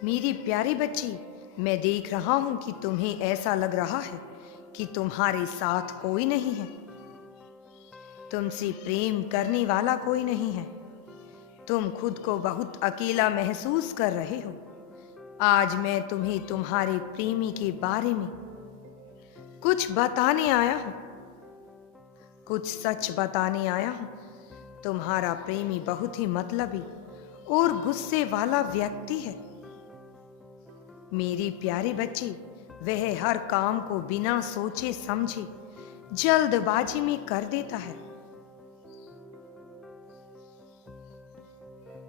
मेरी प्यारी बच्ची, मैं देख रहा हूं कि तुम्हें ऐसा लग रहा है कि तुम्हारे साथ कोई नहीं है, तुमसे प्रेम करने वाला कोई नहीं है। तुम खुद को बहुत अकेला महसूस कर रहे हो। आज मैं तुम्हें तुम्हारे प्रेमी के बारे में कुछ बताने आया हूं, कुछ सच बताने आया हूं। तुम्हारा प्रेमी बहुत ही मतलबी और गुस्से वाला व्यक्ति है। मेरी प्यारी बच्ची, वह हर काम को बिना सोचे समझे जल्दबाजी में कर देता है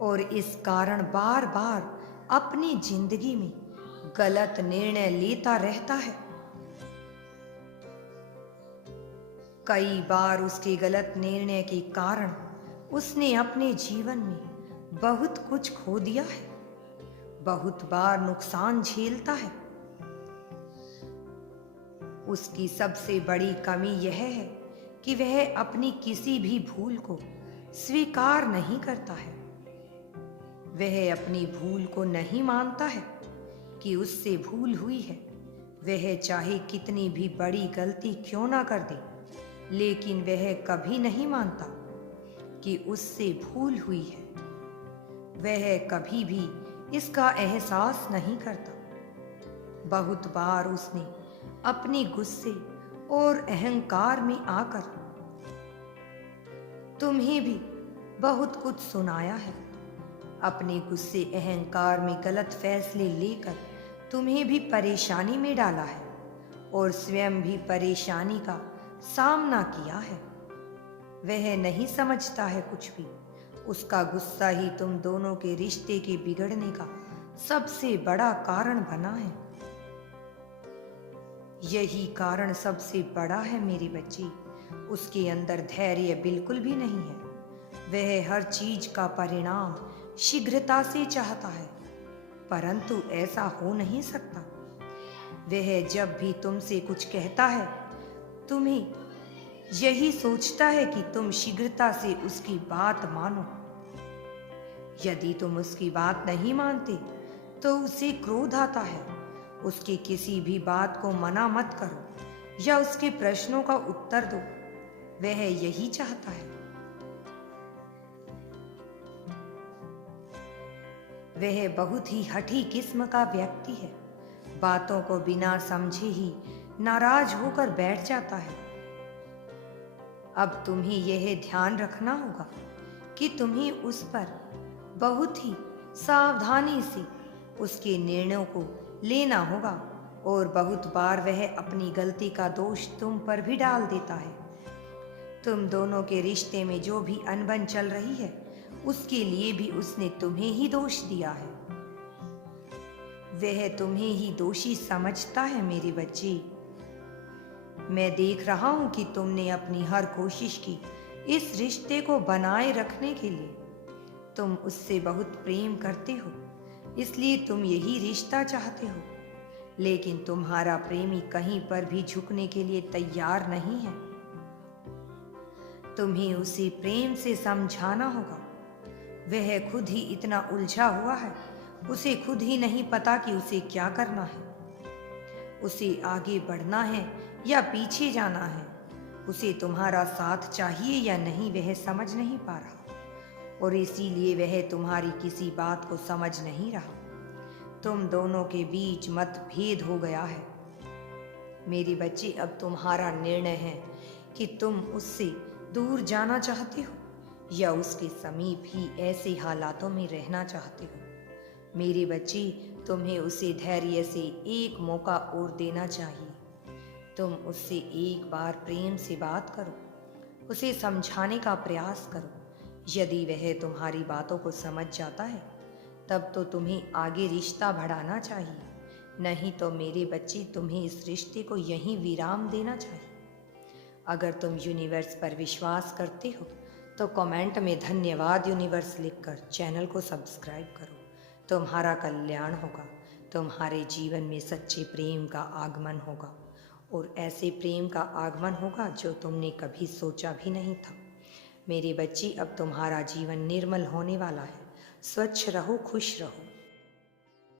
और इस कारण बार बार अपनी जिंदगी में गलत निर्णय लेता रहता है। कई बार उसके गलत निर्णय के कारण उसने अपने जीवन में बहुत कुछ खो दिया है, बहुत बार नुकसान झेलता है। उसकी सबसे बड़ी कमी यह है कि वह अपनी किसी भी भूल को स्वीकार नहीं करता है। वह अपनी भूल को नहीं मानता है कि उससे भूल हुई है। वह चाहे कितनी भी बड़ी गलती क्यों ना कर दे, लेकिन वह कभी नहीं मानता कि उससे भूल हुई है। वह कभी भी इसका एहसास नहीं करता। बहुत बार उसने अपने गुस्से और अहंकार में आकर तुम्हें भी बहुत कुछ सुनाया है। अपने गुस्से अहंकार में गलत फैसले लेकर तुम्हें भी परेशानी में डाला है और स्वयं भी परेशानी का सामना किया है। वह नहीं समझता है कुछ भी। उसका गुस्सा ही तुम दोनों के रिश्ते के बिगड़ने का सबसे बड़ा कारण बना है। यही कारण सबसे बड़ा है मेरी बच्ची। उसके अंदर धैर्य बिल्कुल भी नहीं है। वह हर चीज का परिणाम शीघ्रता से चाहता है, परंतु ऐसा हो नहीं सकता। वह जब भी तुमसे कुछ कहता है, तुम्हें यही सोचता है कि तुम शीघ्रता से उसकी बात मानो। यदि तुम उसकी बात नहीं मानते तो उसे क्रोध आता है। उसकी किसी भी बात को मना मत करो या उसके प्रश्नों का उत्तर दो। वह यही चाहता है। वह बहुत ही हठी किस्म का व्यक्ति है। बातों को बिना समझे ही नाराज होकर बैठ जाता है। अब तुम्हें यह ध्यान रखना होगा कि तुम्हें उस पर बहुत ही सावधानी से उसके निर्णयों को लेना होगा और बहुत बार वह अपनी गलती का दोष तुम पर भी डाल देता है। तुम दोनों के रिश्ते में जो भी अनबन चल रही है, उसके लिए भी उसने तुम्हें ही दोष दिया है। वह तुम्हें ही दोषी समझता है मेरी बच्ची। मैं देख रहा हूं कि तुमने अपनी हर कोशिश की इस रिश्ते को बनाए रखने के लिए। तुम उससे बहुत प्रेम करते हो, इसलिए तुम यही रिश्ता चाहते हो, लेकिन तुम्हारा प्रेमी कहीं पर भी झुकने के लिए तैयार नहीं है। तुम्हें उसे प्रेम से समझाना होगा। वह खुद ही इतना उलझा हुआ है, उसे खुद ही नहीं पता कि उसे क्या करना है। उसे आगे बढ़ना है या पीछे जाना है, उसे तुम्हारा साथ चाहिए या नहीं, वह समझ नहीं पा रहा और इसीलिए वह तुम्हारी किसी बात को समझ नहीं रहा। तुम दोनों के बीच मतभेद हो गया है। मेरी बच्ची, अब तुम्हारा निर्णय है कि तुम उससे दूर जाना चाहते हो या उसके समीप ही ऐसे हालातों में रहना चाहते हो। मेरी बच्ची, तुम्हें उसे धैर्य से एक मौका और देना चाहिए। तुम उससे एक बार प्रेम से बात करो, उसे समझाने का प्रयास करो। यदि वह तुम्हारी बातों को समझ जाता है, तब तो तुम्हें आगे रिश्ता बढ़ाना चाहिए, नहीं तो मेरी बच्ची तुम्हें इस रिश्ते को यहीं विराम देना चाहिए। अगर तुम यूनिवर्स पर विश्वास करते हो तो कमेंट में धन्यवाद यूनिवर्स लिखकर चैनल को सब्सक्राइब करो। तुम्हारा कल्याण होगा, तुम्हारे जीवन में सच्चे प्रेम का आगमन होगा और ऐसे प्रेम का आगमन होगा जो तुमने कभी सोचा भी नहीं था। मेरी बच्ची, अब तुम्हारा जीवन निर्मल होने वाला है। स्वच्छ रहो, खुश रहो।